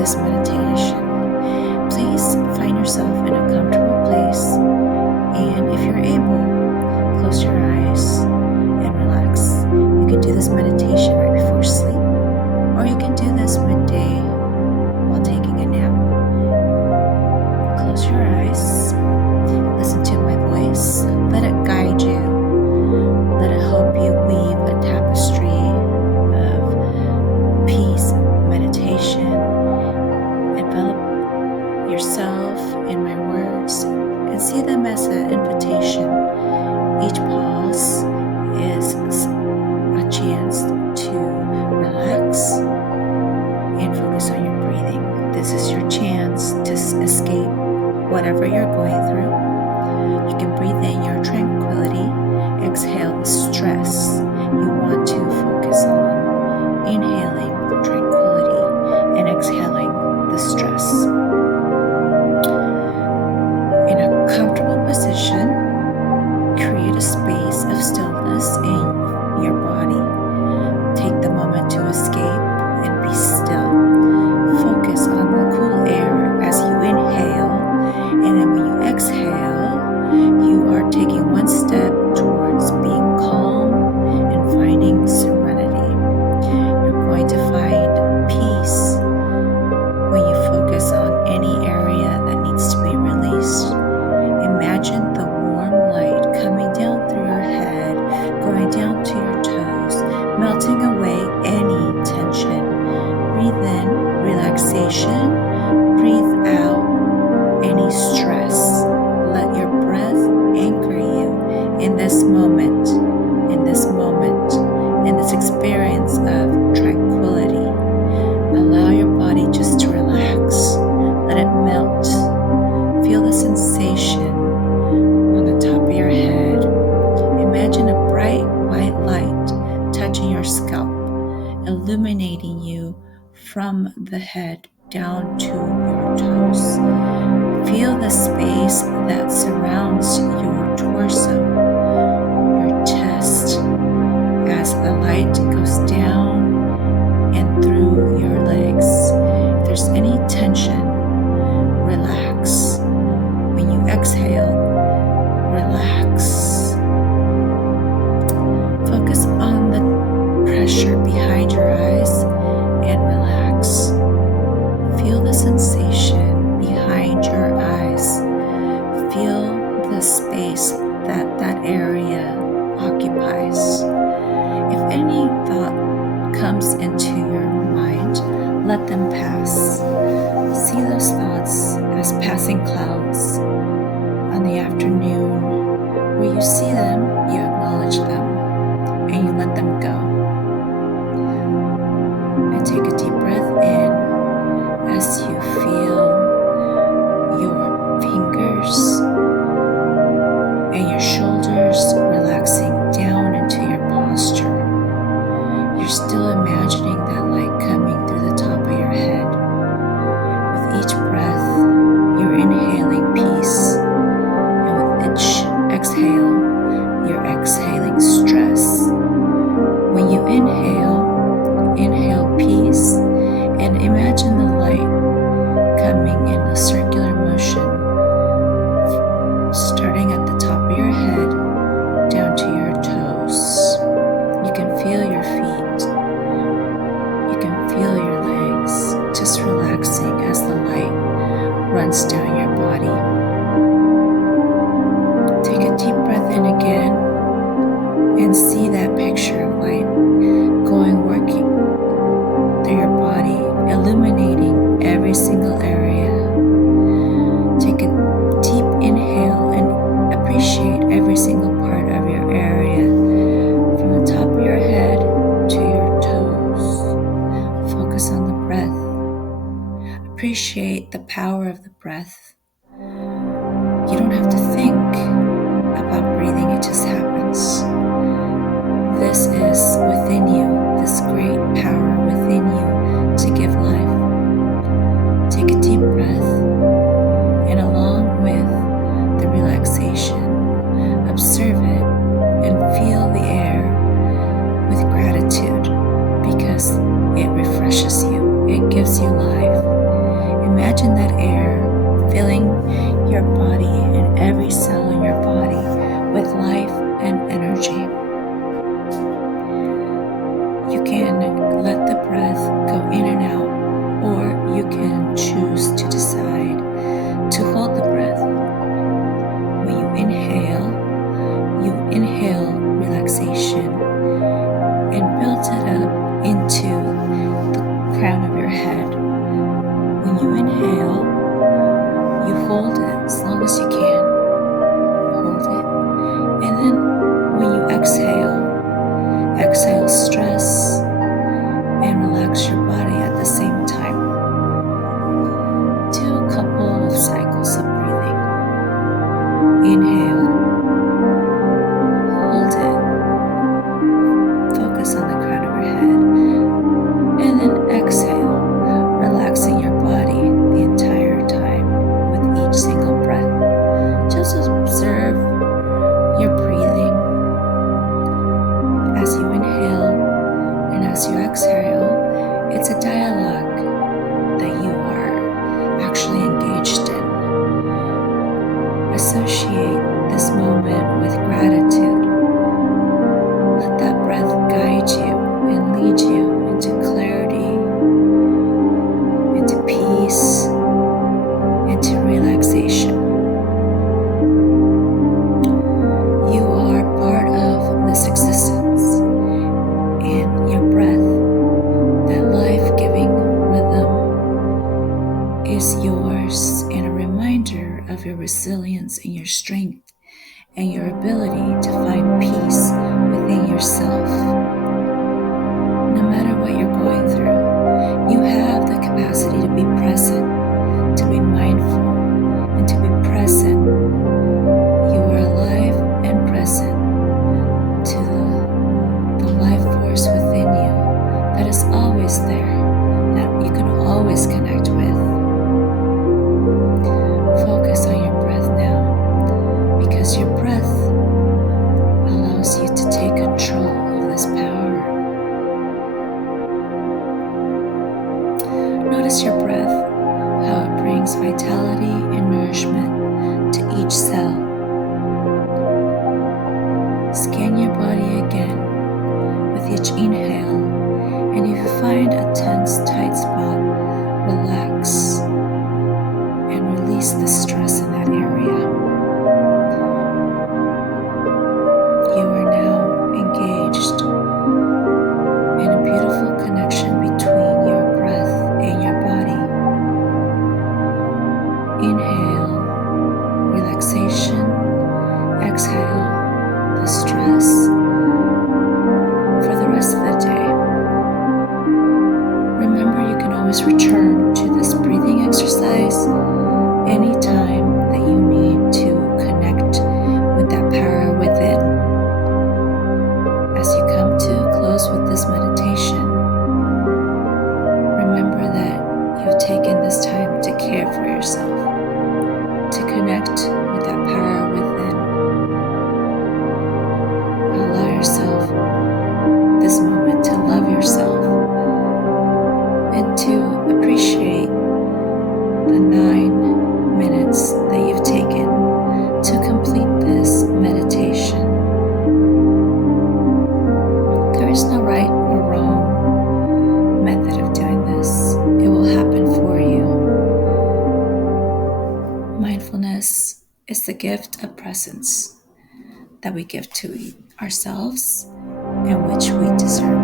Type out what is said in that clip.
this meditation. Please find yourself in a comfortable place, and if you're able, close your eyes and relax. You can do this meditation right before sleep, or you can do this midday while taking a nap. Close your eyes, listen to my voice, let it guide you, let it help you weave a tapestry of peace, meditation. Envelop yourself in my words and see them as an invitation. Each pause is a chance to relax and focus on your breathing. This is your chance to escape whatever you're going through. You can breathe in your tranquility, exhale the stress you want to focus on, inhaling tranquility and exhaling the stress. In a comfortable position, create a space of stillness in your body. Take the moment to escape and be still. Focus on the cool air as you inhale, and then when you exhale, you are taking one step towards being calm and finding serenity. You're going to find peace when you focus on any area that needs to be released. Imagine the warm light coming down through your head, going down to your toes, melting away any tension. Breathe in relaxation, breathe out any stress. Let your breath anchor you in this moment, in this experience of tranquility. Allow your body just to relax. Let it melt. Feel the sensation on the top of your head. Imagine a bright white light touching your scalp, illuminating you from the head down to your toes. Feel the space that surrounds your torso, your chest, as the light goes down and through your legs. If there's any tension, relax. When you exhale, relax. Focus on the pressure behind your eyes and relax. Feel the sensation behind your eyes. Feel the space that area occupies. If any thought comes into your mind, let them pass. See those thoughts as passing clouds on the afternoon. Where you see them, you acknowledge them, and you let them go. And take a deep breath in as you feel your fingers and your shoulders relaxing down into your posture. You're still imagining that light coming through the top of your head. With each breath, you're inhaling peace, and with each exhale, you're exhaling stress. When you inhale peace, and imagine the light coming in a circular motion, starting at the top of your head down to your toes. You can feel your feet. You can feel your legs just relaxing as the light runs down your body. Take a deep breath in again and see that picture of light working through your body, illuminating every single area. Take a deep inhale and appreciate every single part of your area, from the top of your head to your toes. Focus on the breath. Appreciate the power of the breath. You don't have to think about breathing, it just happens. This is within you, this great power within you to give life. Take a deep breath, and along with the relaxation, observe it and feel the air with gratitude, because it refreshes you, it gives you life. Imagine that air filling your body and every cell in your body with life and energy. You can let the breath go in and out, or you can choose to decide to hold the breath. When you inhale relaxation and build it up into the crown of your head. When you inhale, you hold it as long as you can. Hold it. And then when you exhale stress and relax your body at the same time. Do a couple of cycles of breathing. Inhale, hold it, focus on the crown of your head, and then exhale, relaxing your body the entire time with each single breath. Just observe your breathing as you inhale and as you exhale. It's a dialogue that you are actually engaged in. Associate this moment with gratitude. Let that breath guide you and lead you into clarity, into peace, into relaxation. You are part of this existence, and your breath, that life-giving rhythm, is yours and a reminder of your resilience and your strength and your ability to find peace within yourself. No matter what you're going through, you have the capacity to be present, to be mindful, and to be present. You are alive and present to the life force within you that is always there, that you can always connect with. Focus on your breath now, because your breath allows you to take control of this power. Notice your breath, how it brings vitality and nourishment to each cell. Scan your body again with each inhale, and if you find a tense, tight spot, relax and release the stress in that area. You are now engaged in a beautiful connection between your breath and your body. Inhale, relaxation. Exhale, the stress. For the rest of the day, remember you can always return to this breathing exercise anytime that you need to connect with that power within. As you come to close with this meditation, remember that you've taken this time to care for yourself, to connect with that power within. Allow yourself this moment to love yourself and to appreciate the 9 minutes that you've taken to complete this meditation. There is no right or wrong method of doing this. It will happen for you. Mindfulness is the gift of presence that we give to ourselves and which we deserve.